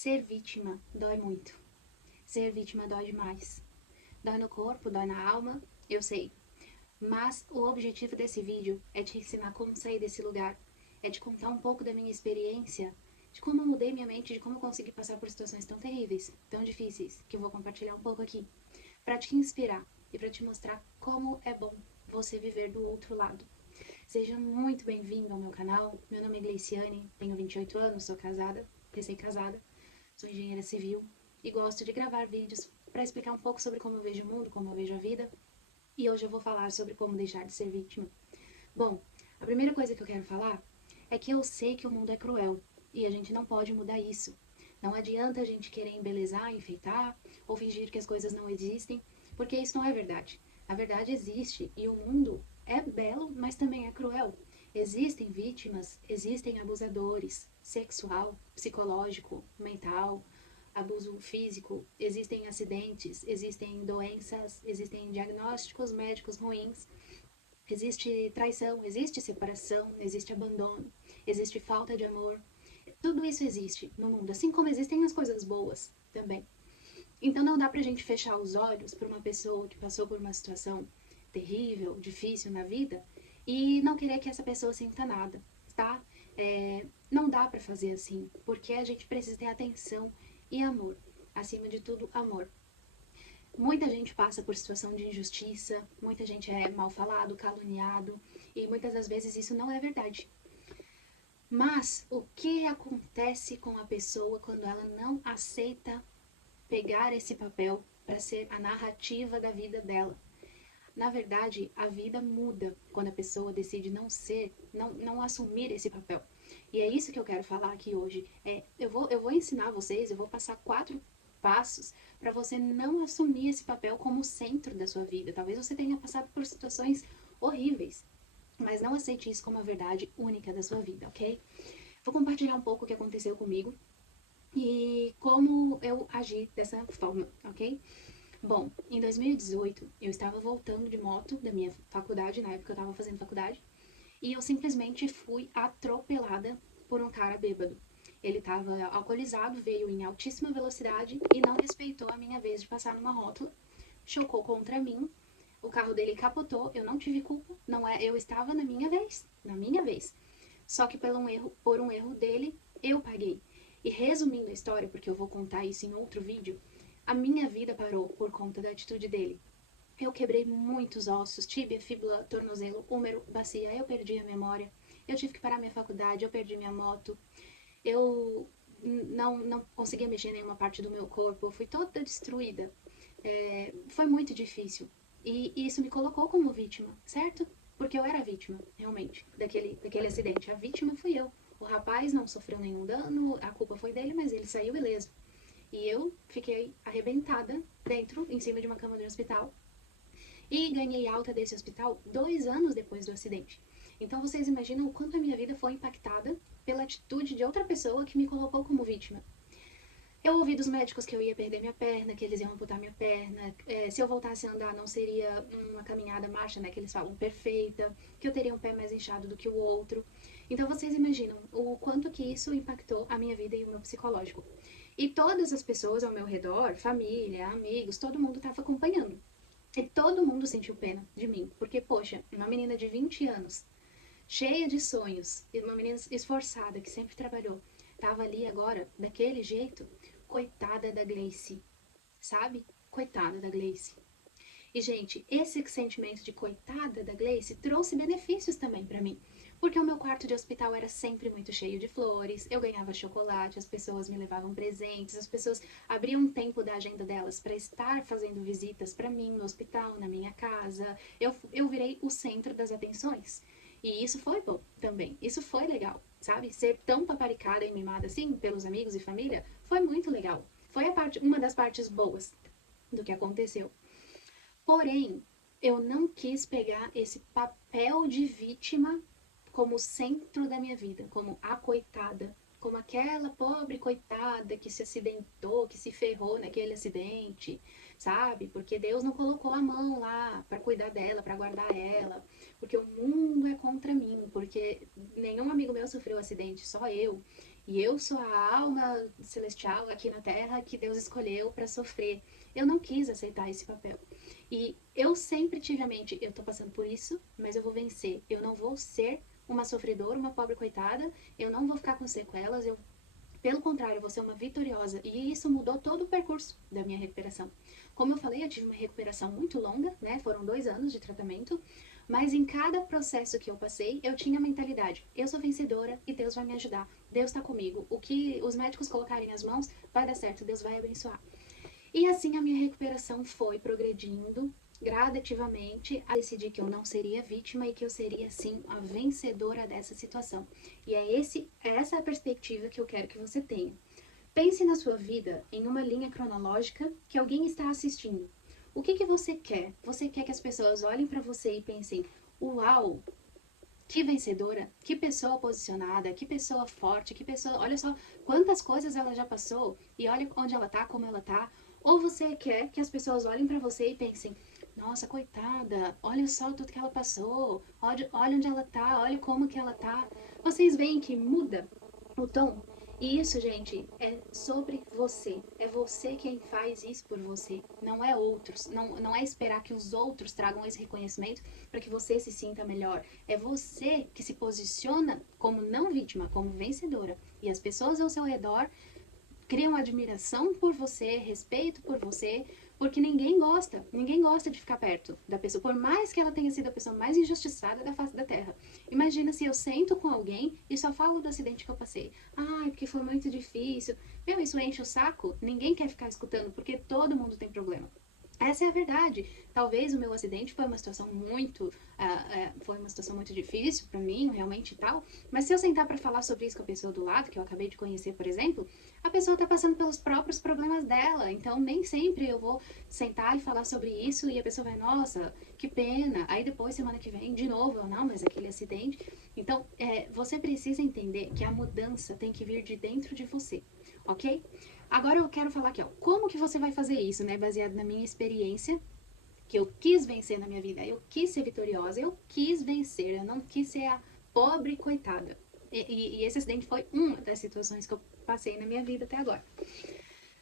Ser vítima dói muito. Ser vítima dói demais. Dói no corpo, dói na alma, eu sei. Mas o objetivo desse vídeo é te ensinar como sair desse lugar. É te contar um pouco da minha experiência, de como eu mudei minha mente, de como eu consegui passar por situações tão terríveis, tão difíceis, que eu vou compartilhar um pouco aqui. Pra te inspirar e pra te mostrar como é bom você viver do outro lado. Seja muito bem-vindo ao meu canal. Meu nome é Gleiciane, tenho 28 anos, sou casada, recém-casada. Sou engenheira civil e gosto de gravar vídeos para explicar um pouco sobre como eu vejo o mundo, como eu vejo a vida. E hoje eu vou falar sobre como deixar de ser vítima. Bom, a primeira coisa que eu quero falar é que eu sei que o mundo é cruel e a gente não pode mudar isso. Não adianta a gente querer embelezar, enfeitar ou fingir que as coisas não existem, porque isso não é verdade. A verdade existe e o mundo é belo, mas também é cruel. Existem vítimas, existem abusadores, sexual, psicológico, mental, abuso físico, existem acidentes, existem doenças, existem diagnósticos médicos ruins, existe traição, existe separação, existe abandono, existe falta de amor. Tudo isso existe no mundo, assim como existem as coisas boas também. Então não dá pra gente fechar os olhos para uma pessoa que passou por uma situação terrível, difícil na vida e não querer que essa pessoa sinta nada, tá? Não dá pra fazer assim, porque a gente precisa ter atenção e amor. Acima de tudo, amor. Muita gente passa por situação de injustiça, muita gente é mal falado, caluniado, e muitas das vezes isso não é verdade. Mas o que acontece com a pessoa quando ela não aceita pegar esse papel para ser a narrativa da vida dela? Na verdade, a vida muda quando a pessoa decide não ser, não assumir esse papel. E é isso que eu quero falar aqui hoje. Eu vou ensinar vocês, eu vou passar 4 passos para você não assumir esse papel como centro da sua vida. Talvez você tenha passado por situações horríveis, mas não aceite isso como a verdade única da sua vida, ok? Vou compartilhar um pouco o que aconteceu comigo e como eu agi dessa forma, ok? Bom, em 2018, eu estava voltando de moto da minha faculdade, na época eu estava fazendo faculdade, e eu simplesmente fui atropelada por um cara bêbado. Ele estava alcoolizado, veio em altíssima velocidade e não respeitou a minha vez de passar numa rótula, chocou contra mim, o carro dele capotou, eu não tive culpa, não é, eu estava na minha vez. Só que por um erro dele, eu paguei. E resumindo a história, porque eu vou contar isso em outro vídeo, a minha vida parou por conta da atitude dele. Eu quebrei muitos ossos, tíbia, fíbula, tornozelo, úmero, bacia, eu perdi a memória, eu tive que parar minha faculdade, eu perdi minha moto, eu não conseguia mexer em nenhuma parte do meu corpo, eu fui toda destruída. Foi muito difícil. E isso me colocou como vítima, certo? Porque eu era vítima, realmente, daquele acidente. A vítima fui eu. O rapaz não sofreu nenhum dano, a culpa foi dele, mas ele saiu ileso. E eu fiquei arrebentada dentro, em cima de uma cama do hospital. E ganhei alta desse hospital 2 anos depois do acidente. Então vocês imaginam o quanto a minha vida foi impactada pela atitude de outra pessoa que me colocou como vítima. Eu ouvi dos médicos que eu ia perder minha perna, que eles iam amputar minha perna, se eu voltasse a andar não seria uma caminhada marcha, né, que eles falam, perfeita, que eu teria um pé mais inchado do que o outro. Então vocês imaginam o quanto que isso impactou a minha vida e o meu psicológico. E todas as pessoas ao meu redor, família, amigos, todo mundo estava acompanhando. E todo mundo sentiu pena de mim, porque, poxa, uma menina de 20 anos, cheia de sonhos, e uma menina esforçada que sempre trabalhou, tava ali agora, daquele jeito, coitada da Gleice, sabe? Coitada da Gleice. E, gente, esse sentimento de coitada da Gleice trouxe benefícios também pra mim. Porque o meu quarto de hospital era sempre muito cheio de flores, eu ganhava chocolate, as pessoas me levavam presentes, as pessoas abriam um tempo da agenda delas para estar fazendo visitas para mim no hospital, na minha casa. Eu virei o centro das atenções. E isso foi bom também, isso foi legal, sabe? Ser tão paparicada e mimada assim pelos amigos e família foi muito legal. Foi uma das partes boas do que aconteceu. Porém, eu não quis pegar esse papel de vítima como centro da minha vida, como a coitada, como aquela pobre coitada que se acidentou, que se ferrou naquele acidente, sabe? Porque Deus não colocou a mão lá para cuidar dela, para guardar ela, porque o mundo é contra mim, porque nenhum amigo meu sofreu acidente, só eu. e eu sou a alma celestial aqui na Terra que Deus escolheu para sofrer. Eu não quis aceitar esse papel. E eu sempre tive a mente, eu tô passando por isso, mas eu vou vencer. Eu não vou ser uma sofredora, uma pobre coitada, eu não vou ficar com sequelas, pelo contrário, eu vou ser uma vitoriosa. E isso mudou todo o percurso da minha recuperação. Como eu falei, eu tive uma recuperação muito longa, né? Foram 2 anos de tratamento. Mas em cada processo que eu passei, eu tinha a mentalidade: eu sou vencedora e Deus vai me ajudar. Deus tá comigo. O que os médicos colocarem nas mãos vai dar certo, Deus vai abençoar. E assim a minha recuperação foi progredindo gradativamente a decidir que eu não seria vítima e que eu seria sim a vencedora dessa situação. E essa é a perspectiva que eu quero que você tenha. Pense na sua vida em uma linha cronológica que alguém está assistindo. O que você quer? Você quer que as pessoas olhem para você e pensem: uau, que vencedora, que pessoa posicionada, que pessoa forte, que pessoa, olha só quantas coisas ela já passou e olha onde ela tá, como ela tá. Ou você quer que as pessoas olhem para você e pensem: nossa, coitada, olha só tudo que ela passou, olha onde ela tá, olha como que ela tá. Vocês veem que muda o tom? E isso, gente, é sobre você. É você quem faz isso por você. Não é outros. Não é esperar que os outros tragam esse reconhecimento para que você se sinta melhor. É você que se posiciona como não vítima, como vencedora. E as pessoas ao seu redor criam admiração por você, respeito por você, porque ninguém gosta de ficar perto da pessoa, por mais que ela tenha sido a pessoa mais injustiçada da face da terra. Imagina se eu sento com alguém e só falo do acidente que eu passei. Ai, porque foi muito difícil. Meu, isso enche o saco, ninguém quer ficar escutando, porque todo mundo tem problema. Essa é a verdade. Talvez o meu acidente foi uma situação muito difícil para mim, realmente e tal. Mas se eu sentar para falar sobre isso com a pessoa do lado, que eu acabei de conhecer, por exemplo, a pessoa está passando pelos próprios problemas dela. Então nem sempre eu vou sentar e falar sobre isso e a pessoa vai: nossa, que pena. Aí depois, semana que vem, de novo, não, mas aquele acidente. Então, você precisa entender que a mudança tem que vir de dentro de você, ok? Agora eu quero falar aqui, ó, como que você vai fazer isso, né? Baseado na minha experiência, que eu quis vencer na minha vida, eu quis ser vitoriosa, eu quis vencer, eu não quis ser a pobre coitada. E esse acidente foi uma das situações que eu passei na minha vida até agora.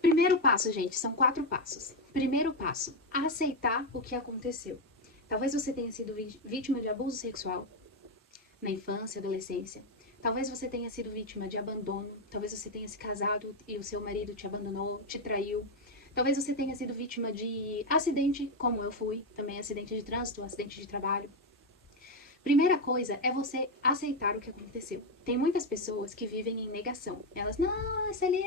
Primeiro passo, gente, são 4 passos. Primeiro passo: aceitar o que aconteceu. Talvez você tenha sido vítima de abuso sexual na infância, adolescência. Talvez você tenha sido vítima de abandono, talvez você tenha se casado e o seu marido te abandonou, te traiu. Talvez você tenha sido vítima de acidente, como eu fui, também acidente de trânsito, acidente de trabalho. Primeira coisa é você aceitar o que aconteceu. Tem muitas pessoas que vivem em negação. Elas: não, essa ali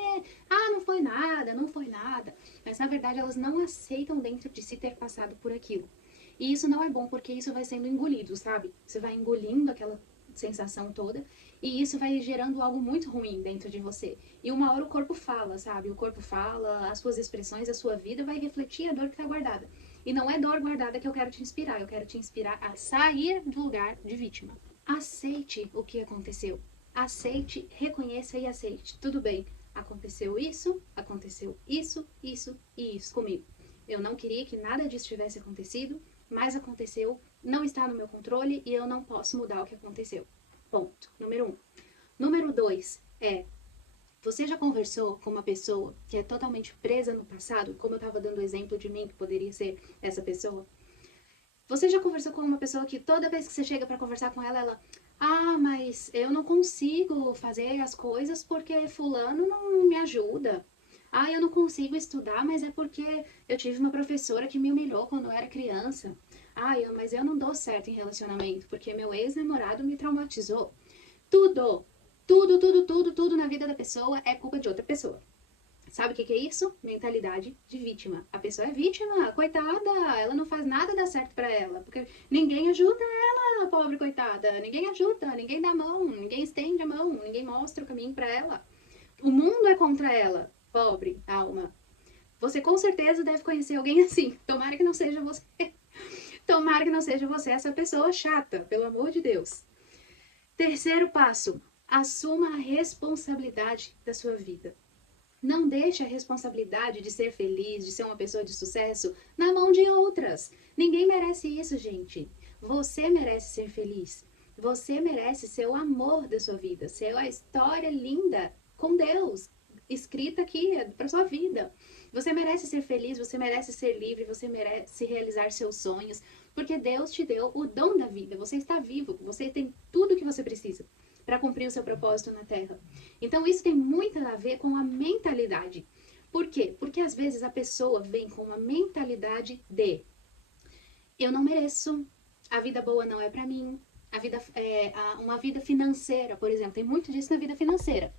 não foi nada, não foi nada. Mas na verdade elas não aceitam dentro de si ter passado por aquilo. E isso não é bom, porque isso vai sendo engolido, sabe? Você vai engolindo aquela sensação toda e isso vai gerando algo muito ruim dentro de você. E uma hora o corpo fala, sabe? O corpo fala, as suas expressões, a sua vida vai refletir a dor que está guardada. E não é dor guardada que eu quero te inspirar, eu quero te inspirar a sair do lugar de vítima. Aceite o que aconteceu. Aceite, reconheça e aceite. Tudo bem, aconteceu isso e isso comigo. Eu não queria que nada disso tivesse acontecido, mas aconteceu, não está no meu controle e eu não posso mudar o que aconteceu. Ponto. Número 1. Número 2 é: você já conversou com uma pessoa que é totalmente presa no passado, como eu estava dando o exemplo de mim, que poderia ser essa pessoa? Você já conversou com uma pessoa que toda vez que você chega para conversar com ela, mas eu não consigo fazer as coisas porque fulano não me ajuda. Eu não consigo estudar, mas é porque eu tive uma professora que me humilhou quando eu era criança. Mas eu não dou certo em relacionamento porque meu ex-namorado me traumatizou. Tudo na vida da pessoa é culpa de outra pessoa. Sabe o que é isso? Mentalidade de vítima. A pessoa é vítima, coitada, ela não faz nada dar certo pra ela, porque ninguém ajuda ela, pobre coitada, ninguém ajuda, ninguém dá a mão, ninguém estende a mão, ninguém mostra o caminho pra ela. O mundo é contra ela, pobre alma. Você com certeza deve conhecer alguém assim. Tomara que não seja você. Tomara que não seja você essa pessoa chata, pelo amor de Deus. Terceiro passo: assuma a responsabilidade da sua vida. Não deixe a responsabilidade de ser feliz, de ser uma pessoa de sucesso, na mão de outras. Ninguém merece isso, gente. Você merece ser feliz. Você merece ser o amor da sua vida, ser a história linda com Deus, escrita aqui para sua vida. Você merece ser feliz, você merece ser livre, você merece realizar seus sonhos, porque Deus te deu o dom da vida. Você está vivo, você tem tudo que você precisa para cumprir o seu propósito na Terra. Então isso tem muito a ver com a mentalidade. Por quê? Porque às vezes a pessoa vem com uma mentalidade de eu não mereço, a vida boa não é para mim, uma vida financeira, por exemplo, tem muito disso na vida financeira.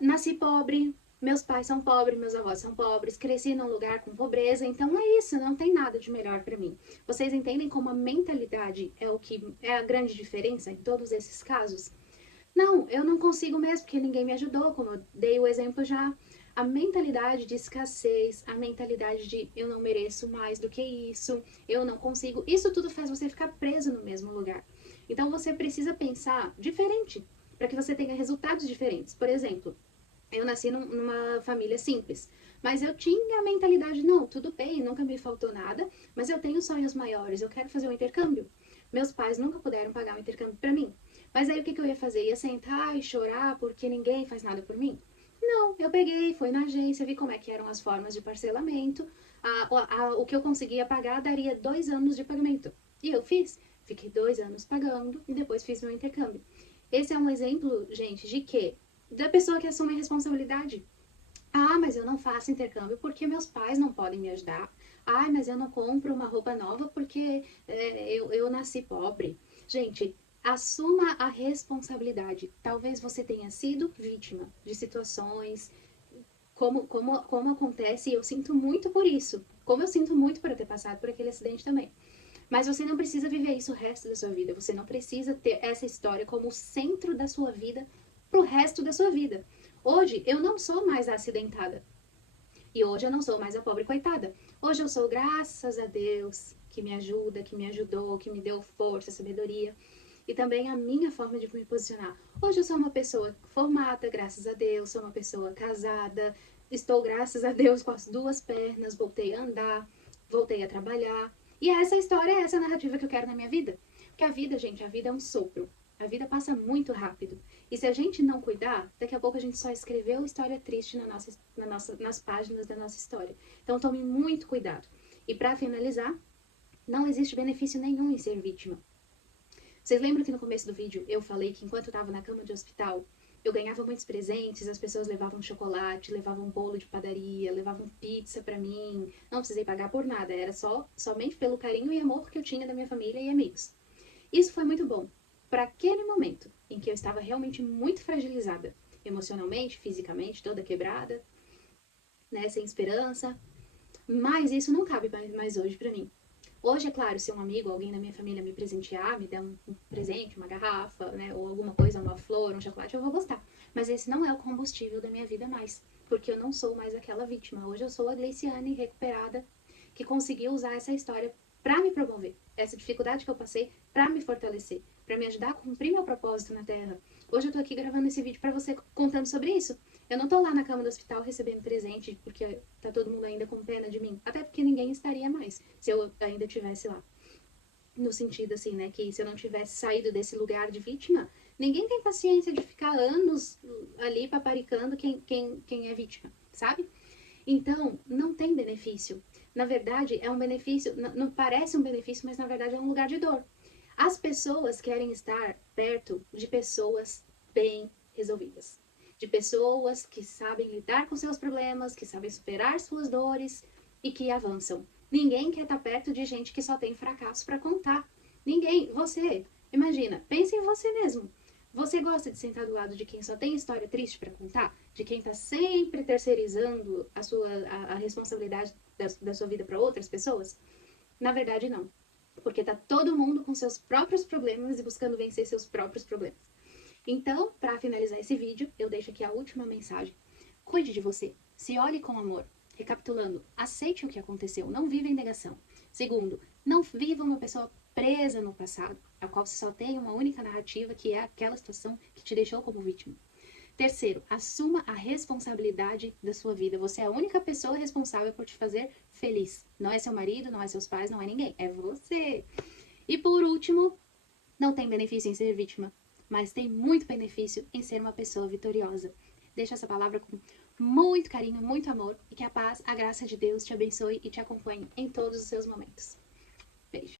Nasci pobre, meus pais são pobres, meus avós são pobres, cresci num lugar com pobreza, então é isso, não tem nada de melhor para mim. Vocês entendem como a mentalidade é o que é a grande diferença em todos esses casos? Não, eu não consigo mesmo, porque ninguém me ajudou, como eu dei o exemplo já. A mentalidade de escassez, a mentalidade de eu não mereço mais do que isso, eu não consigo, isso tudo faz você ficar preso no mesmo lugar. Então você precisa pensar diferente, para que você tenha resultados diferentes. Por exemplo, eu nasci numa família simples, mas eu tinha a mentalidade, não, tudo bem, nunca me faltou nada, mas eu tenho sonhos maiores, eu quero fazer um intercâmbio. Meus pais nunca puderam pagar um intercâmbio para mim. Mas aí o que eu ia fazer? Ia sentar e chorar porque ninguém faz nada por mim? Não, eu peguei, fui na agência, vi como é que eram as formas de parcelamento, o que eu conseguia pagar daria 2 anos de pagamento. E eu fiz, fiquei 2 anos pagando e depois fiz meu intercâmbio. Esse é um exemplo, gente, de quê? Da pessoa que assume a responsabilidade. Ah, mas eu não faço intercâmbio porque meus pais não podem me ajudar. Ah, mas eu não compro uma roupa nova porque eu nasci pobre. Gente, assuma a responsabilidade. Talvez você tenha sido vítima de situações, como acontece, e eu sinto muito por isso. Como eu sinto muito por eu ter passado por aquele acidente também. Mas você não precisa viver isso o resto da sua vida. Você não precisa ter essa história como o centro da sua vida pro resto da sua vida. Hoje eu não sou mais a acidentada. E hoje eu não sou mais a pobre coitada. Hoje eu sou, graças a Deus, que me ajuda, que me ajudou, que me deu força, sabedoria. E também a minha forma de me posicionar. Hoje eu sou uma pessoa formada, graças a Deus, sou uma pessoa casada, estou, graças a Deus, com as 2 pernas, voltei a andar, voltei a trabalhar. E essa história, essa narrativa que eu quero na minha vida. Porque a vida, gente, a vida é um sopro. A vida passa muito rápido. E se a gente não cuidar, daqui a pouco a gente só escreveu história triste nas páginas da nossa história. Então tome muito cuidado. E para finalizar, não existe benefício nenhum em ser vítima. Vocês lembram que no começo do vídeo eu falei que enquanto eu estava na cama de hospital, eu ganhava muitos presentes, as pessoas levavam chocolate, levavam bolo de padaria, levavam pizza pra mim. Não precisei pagar por nada, era somente pelo carinho e amor que eu tinha da minha família e amigos. Isso foi muito bom. Para aquele momento em que eu estava realmente muito fragilizada, emocionalmente, fisicamente, toda quebrada, né, sem esperança. Mas isso não cabe mais hoje para mim. Hoje, é claro, se um amigo, alguém da minha família me presentear, me der um presente, uma garrafa, né, ou alguma coisa, uma flor, um chocolate, eu vou gostar. Mas esse não é o combustível da minha vida mais, porque eu não sou mais aquela vítima. Hoje eu sou a Gleiciane recuperada, que conseguiu usar essa história para me promover, essa dificuldade que eu passei para me fortalecer, para me ajudar a cumprir meu propósito na Terra. Hoje eu tô aqui gravando esse vídeo para você, contando sobre isso. Eu não tô lá na cama do hospital recebendo presente porque tá todo mundo ainda com pena de mim. Até porque ninguém estaria mais se eu ainda estivesse lá. No sentido assim, né, que se eu não tivesse saído desse lugar de vítima, ninguém tem paciência de ficar anos ali paparicando quem é vítima, sabe? Então, não tem benefício. Na verdade, é um benefício, não parece um benefício, mas na verdade é um lugar de dor. As pessoas querem estar perto de pessoas bem resolvidas, de pessoas que sabem lidar com seus problemas, que sabem superar suas dores e que avançam. Ninguém quer estar perto de gente que só tem fracasso para contar. Ninguém. Você, imagina, pense em você mesmo. Você gosta de sentar do lado de quem só tem história triste para contar? De quem está sempre terceirizando a responsabilidade da sua vida para outras pessoas? Na verdade, não. Porque tá todo mundo com seus próprios problemas e buscando vencer seus próprios problemas. Então, para finalizar esse vídeo, eu deixo aqui a última mensagem. Cuide de você. Se olhe com amor. Recapitulando, aceite o que aconteceu, não viva em negação. Segundo, não viva uma pessoa presa no passado, a qual você só tem uma única narrativa, que é aquela situação que te deixou como vítima. Terceiro, assuma a responsabilidade da sua vida. Você é a única pessoa responsável por te fazer feliz. Não é seu marido, não é seus pais, não é ninguém. É você. E por último, não tem benefício em ser vítima, mas tem muito benefício em ser uma pessoa vitoriosa. Deixo essa palavra com muito carinho, muito amor e que a paz, a graça de Deus te abençoe e te acompanhe em todos os seus momentos. Beijo.